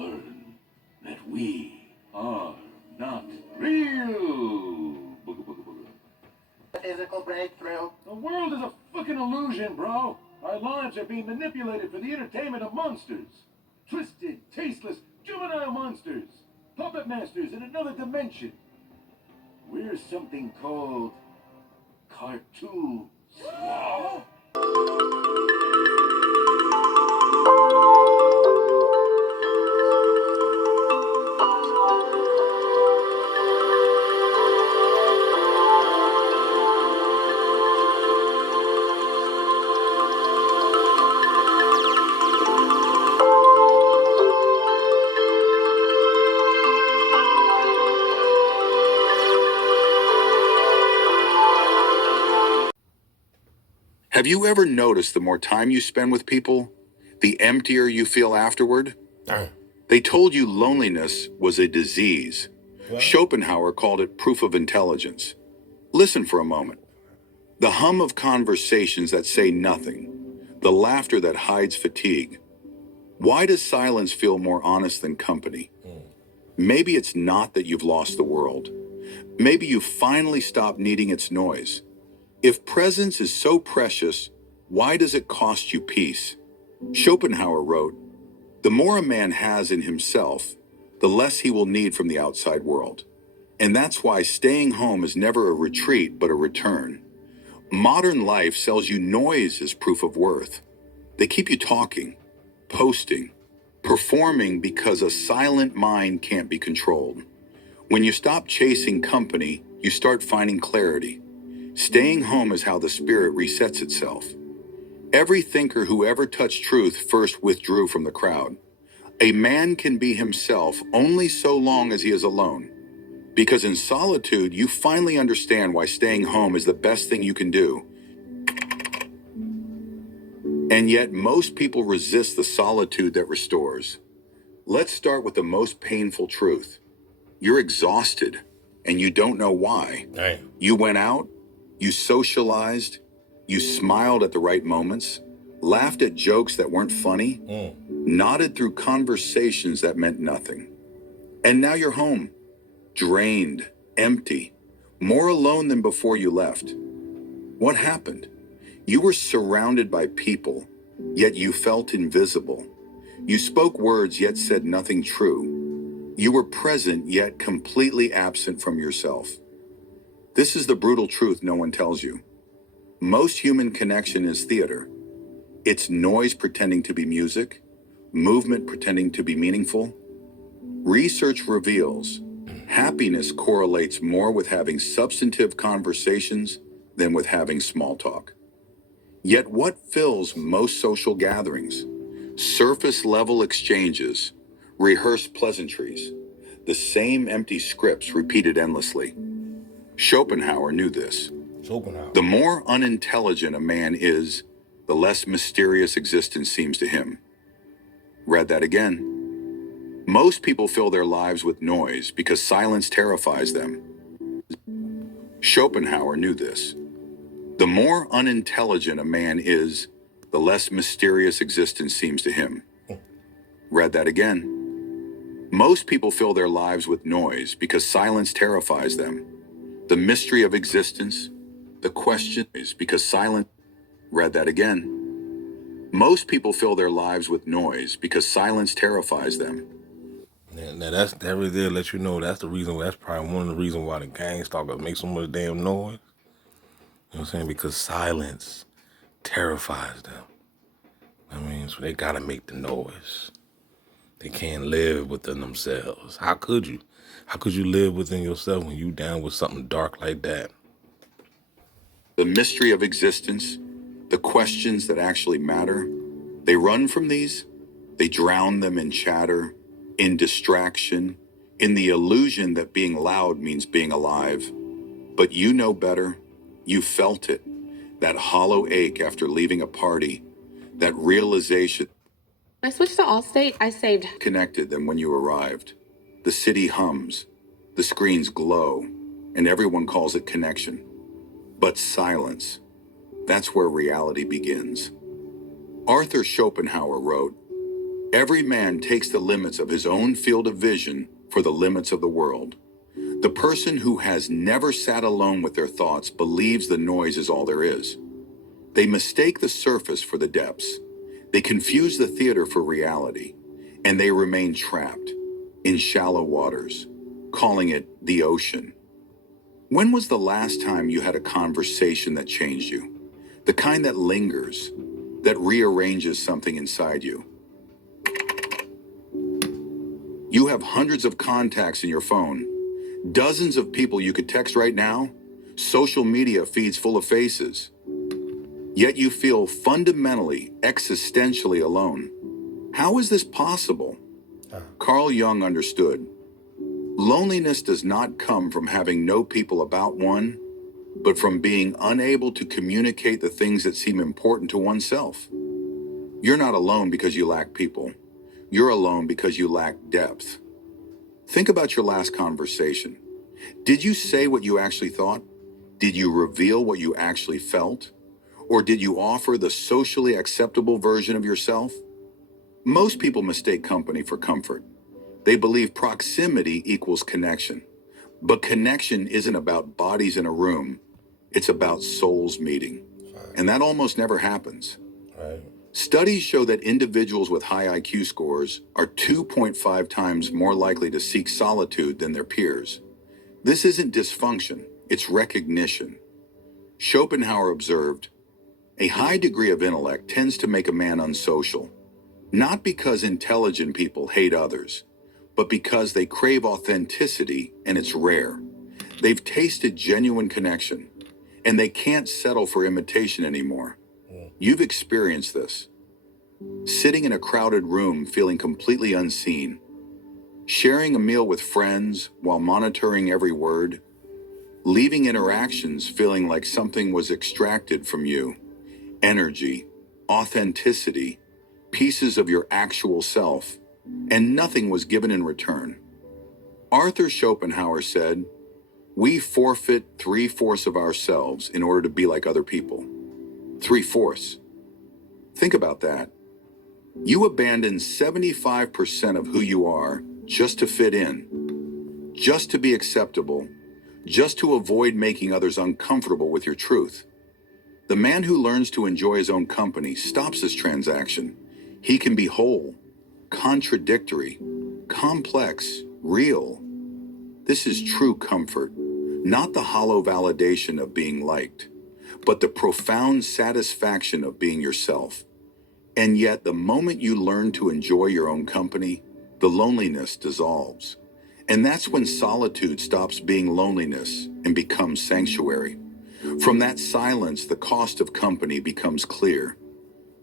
learn that we are not real. Booga, booga, booga. Physical breakthrough. The world is a fucking illusion, bro. Our lives are being manipulated for the entertainment of monsters. Twisted, tasteless, juvenile monsters. Puppet masters in another dimension. We're something called cartoons. Have you ever noticed the more time you spend with people, the emptier you feel afterward? They told you loneliness was a disease. Schopenhauer called it proof of intelligence. Listen for a moment. The hum of conversations that say nothing, the laughter that hides fatigue. Why does silence feel more honest than company? Maybe it's not that you've lost the world. Maybe you finally stopped needing its noise. If presence is so precious, why does it cost you peace? Schopenhauer wrote, "The more a man has in himself, the less he will need from the outside world." And that's why staying home is never a retreat, but a return. Modern life sells you noise as proof of worth. They keep you talking, posting, performing because a silent mind can't be controlled. When you stop chasing company, you start finding clarity. Staying home is how the spirit resets itself. Every thinker who ever touched truth first withdrew from the crowd. A man can be himself only so long as he is alone. Because in solitude, you finally understand why staying home is the best thing you can do. And yet, most people resist the solitude that restores. Let's start with the most painful truth. You're exhausted, and you don't know why. You went out, you socialized, you smiled at the right moments, laughed at jokes that weren't funny, nodded through conversations that meant nothing. And now you're home, drained, empty, more alone than before you left. What happened? You were surrounded by people, yet you felt invisible. You spoke words, yet said nothing true. You were present, yet completely absent from yourself. This is the brutal truth no one tells you. Most human connection is theater. It's noise pretending to be music, movement pretending to be meaningful. Research reveals happiness correlates more with having substantive conversations than with having small talk. Yet what fills most social gatherings? Surface level exchanges, rehearsed pleasantries, the same empty scripts repeated endlessly. Schopenhauer knew this. The more unintelligent a man is, the less mysterious existence seems to him. Read that again. Most people fill their lives with noise because silence terrifies them. Schopenhauer knew this. The more unintelligent a man is, the less mysterious existence seems to him. Read that again. Most people fill their lives with noise because silence terrifies them. The mystery of existence, the question is because silence. Read that again. Most people fill their lives with noise because silence terrifies them. Now that right there let you know that's the reason. That's probably one of the reasons why the gang stalkers make so much damn noise. You know what I'm saying? Because silence terrifies them. I mean, so they gotta make the noise. They can't live within themselves. How could you? How could you live within yourself when you down with something dark like that? The mystery of existence, the questions that actually matter, they run from these. They drown them in chatter, in distraction, in the illusion that being loud means being alive. But you know better. You felt it. That hollow ache after leaving a party. That realization. When I switched to Allstate, I saved. Connected them when you arrived. The city hums. The screens glow. And everyone calls it connection. But silence. That's where reality begins. Arthur Schopenhauer wrote, Every man takes the limits of his own field of vision for the limits of the world. The person who has never sat alone with their thoughts believes the noise is all there is. They mistake the surface for the depths. They confuse the theater for reality, and they remain trapped in shallow waters, calling it the ocean. When was the last time you had a conversation that changed you? The kind that lingers, that rearranges something inside you. You have hundreds of contacts in your phone, dozens of people you could text right now, social media feeds full of faces. Yet you feel fundamentally, existentially alone. How is this possible? Carl Jung understood. Loneliness does not come from having no people about one, but from being unable to communicate the things that seem important to oneself. You're not alone because you lack people. You're alone because you lack depth. Think about your last conversation. Did you say what you actually thought? Did you reveal what you actually felt? Or did you offer the socially acceptable version of yourself? Most people mistake company for comfort. They believe proximity equals connection. But connection isn't about bodies in a room. It's about souls meeting. And that almost never happens. Right. Studies show that individuals with high IQ scores are 2.5 times more likely to seek solitude than their peers. This isn't dysfunction, it's recognition. Schopenhauer observed, a high degree of intellect tends to make a man unsocial, not because intelligent people hate others, but because they crave authenticity and it's rare. They've tasted genuine connection, and they can't settle for imitation anymore. You've experienced this. Sitting in a crowded room feeling completely unseen, sharing a meal with friends while monitoring every word, leaving interactions feeling like something was extracted from you. Energy, authenticity, pieces of your actual self, and nothing was given in return. Arthur Schopenhauer said, we forfeit 3/4 of ourselves in order to be like other people. 3/4. Think about that. You abandon 75% of who you are just to fit in, just to be acceptable, just to avoid making others uncomfortable with your truth. The man who learns to enjoy his own company stops this transaction. He can be whole, contradictory, complex, real. This is true comfort, not the hollow validation of being liked, but the profound satisfaction of being yourself. And yet, the moment you learn to enjoy your own company, the loneliness dissolves. And that's when solitude stops being loneliness and becomes sanctuary. From that silence, the cost of company becomes clear.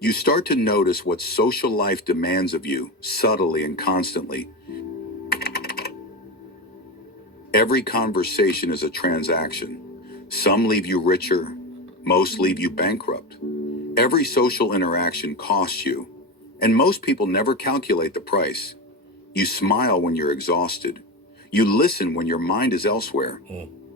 You start to notice what social life demands of you, subtly and constantly. Every conversation is a transaction. Some leave you richer, most leave you bankrupt. Every social interaction costs you, and most people never calculate the price. You smile when you're exhausted. You listen when your mind is elsewhere.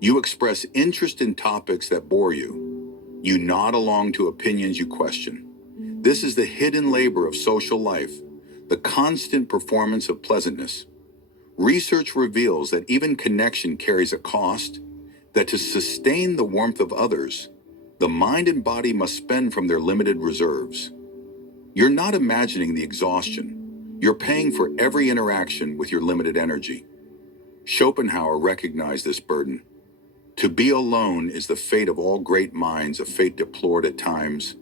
You express interest in topics that bore you. You nod along to opinions you question. This is the hidden labor of social life, the constant performance of pleasantness. Research reveals that even connection carries a cost, that to sustain the warmth of others, the mind and body must spend from their limited reserves. You're not imagining the exhaustion. You're paying for every interaction with your limited energy. Schopenhauer recognized this burden. To be alone is the fate of all great minds, a fate deplored at times,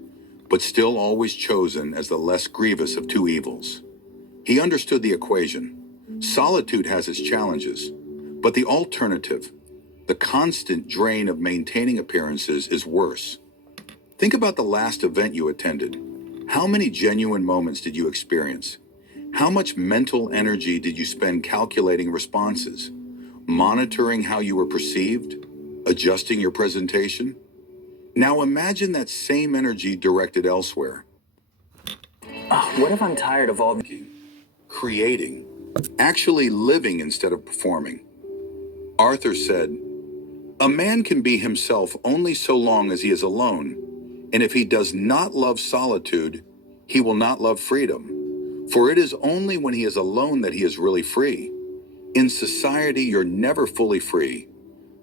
but still always chosen as the less grievous of two evils. He understood the equation. Solitude has its challenges, but the alternative, the constant drain of maintaining appearances, is worse. Think about the last event you attended. How many genuine moments did you experience? How much mental energy did you spend calculating responses, monitoring how you were perceived, adjusting your presentation? Now imagine that same energy directed elsewhere. What if I'm tired of all the... Creating, actually living instead of performing. Arthur said, a man can be himself only so long as he is alone, and if he does not love solitude, he will not love freedom. For it is only when he is alone that he is really free. In society, you're never fully free.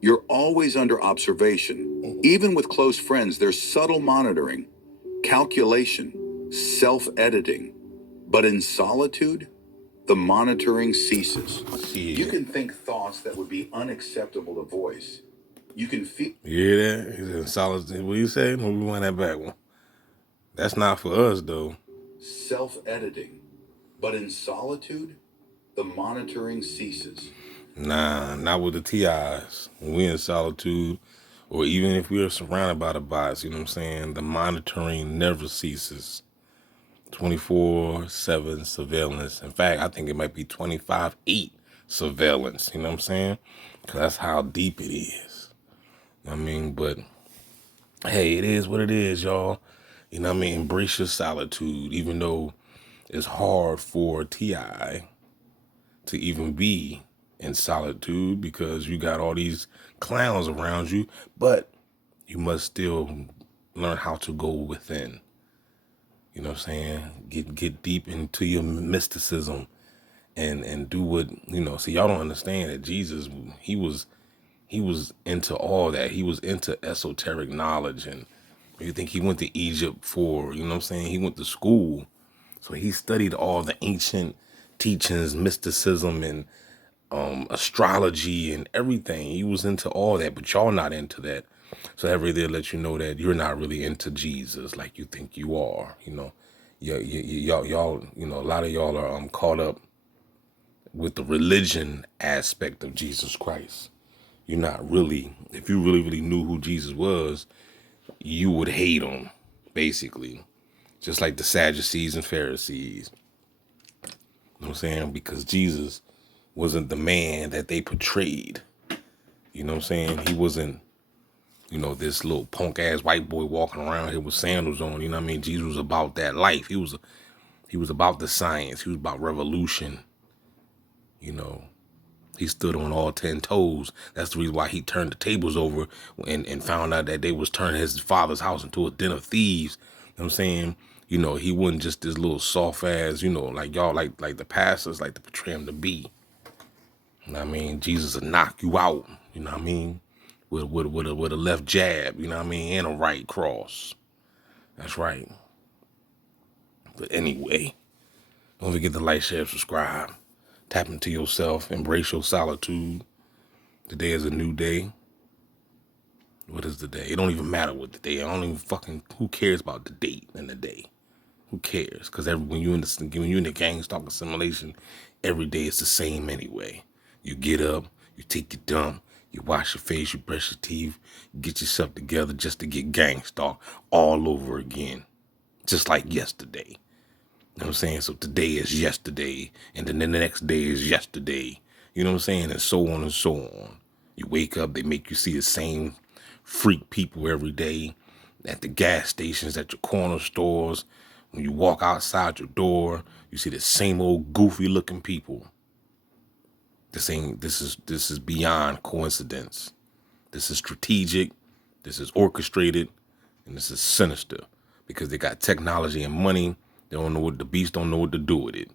You're always under observation. Even with close friends, there's subtle monitoring, calculation, self-editing. But in solitude, the monitoring ceases. You can think thoughts that would be unacceptable to voice. You can feel. You hear that? He's in solitude. What you say? We want that back one. That's not for us, though. Self-editing. But in solitude, the monitoring ceases. Nah, not with the TIs. When we're in solitude, or even if we're surrounded by the bots, you know what I'm saying? The monitoring never ceases. 24/7 surveillance. In fact, I think it might be 25/8 surveillance. You know what I'm saying? Because that's how deep it is. I mean, but hey, it is what it is, y'all. You know what I mean? Embrace your solitude, even though it's hard for TI to even be in solitude because you got all these clowns around you, but you must still learn how to go within. You know what I'm saying? Get deep into your mysticism and do what, you know. See, y'all don't understand that Jesus, he was into all that. He was into esoteric knowledge. And you think he went to Egypt for, you know what I'm saying? He went to school. So he studied all the ancient teachings, mysticism, and astrology and everything. He was into all that, but y'all not into that. So every day let you know that you're not really into Jesus like you think you are. You know, y'all, you know, a lot of y'all are caught up with the religion aspect of Jesus Christ. You're not really. If you really knew who Jesus was, you would hate him, basically, just like the Sadducees and Pharisees. You know what I'm saying? Because Jesus wasn't the man that they portrayed. You know what I'm saying? He wasn't, you know, this little punk ass white boy walking around here with sandals on. You know what I mean? Jesus was about that life. He was about the science. He was about revolution. You know, he stood on all 10 toes. That's the reason why he turned the tables over and found out that they was turning his father's house into a den of thieves. You know what I'm saying? You know, he wasn't just this little soft ass, you know, like y'all, like the pastors like to portray him to be. You know what I mean? Jesus will knock you out, you know what I mean? With a left jab, you know what I mean? And a right cross. That's right. But anyway, don't forget to like, share, subscribe. Tap into yourself. Embrace your solitude. Today is a new day. What is the day? It don't even matter what the day. I don't even fucking, who cares about the date and the day? Who cares? Because when you're in the gang stalk assimilation, every day is the same anyway. You get up, you take your dump, you wash your face, you brush your teeth, you get yourself together just to get gang stalked all over again. Just like yesterday. You know what I'm saying? So today is yesterday, and then the next day is yesterday. You know what I'm saying? And so on and so on. You wake up, they make you see the same freak people every day at the gas stations, at your corner stores. When you walk outside your door, you see the same old goofy looking people. This is beyond coincidence. This is strategic, this is orchestrated, and this is sinister because they got technology and money. They don't know what the beast don't know what to do with it. You know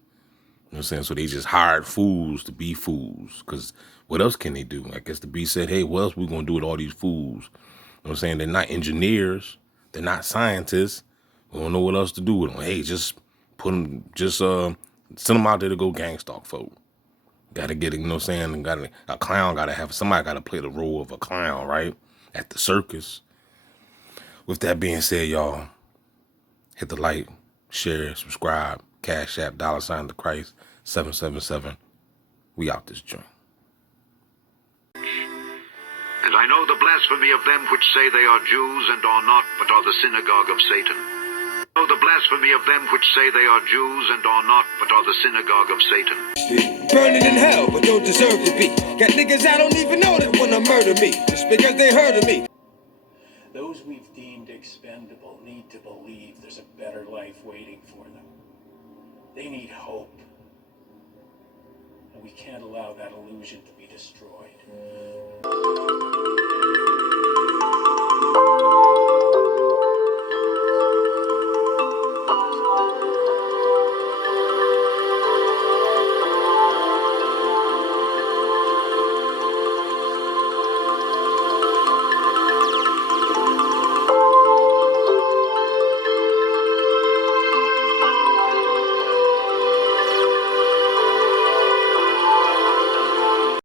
what I'm saying? So they just hired fools to be fools. Because what else can they do? I guess the beast said, hey, what else we gonna do with all these fools? You know what I'm saying? They're not engineers, they're not scientists. We don't know what else to do with them. Hey, just put them, send them out there to go gang stalk folk. Gotta get it, you know what I'm saying? Somebody gotta play the role of a clown, right? At the circus. With that being said, y'all, hit the like, share, subscribe, Cash App, $ the Christ, 777. We out this joint. And I know the blasphemy of them which say they are Jews and are not, but are the synagogue of Satan. I know the blasphemy of them which say they are Jews and are not, but are the synagogue of Satan. Burning in hell, but don't deserve to be. Got niggas I don't even know that wanna murder me, just because they heard of me. Those we've deemed expendable need to believe there's a better life waiting for them. They need hope. And we can't allow that illusion to be destroyed.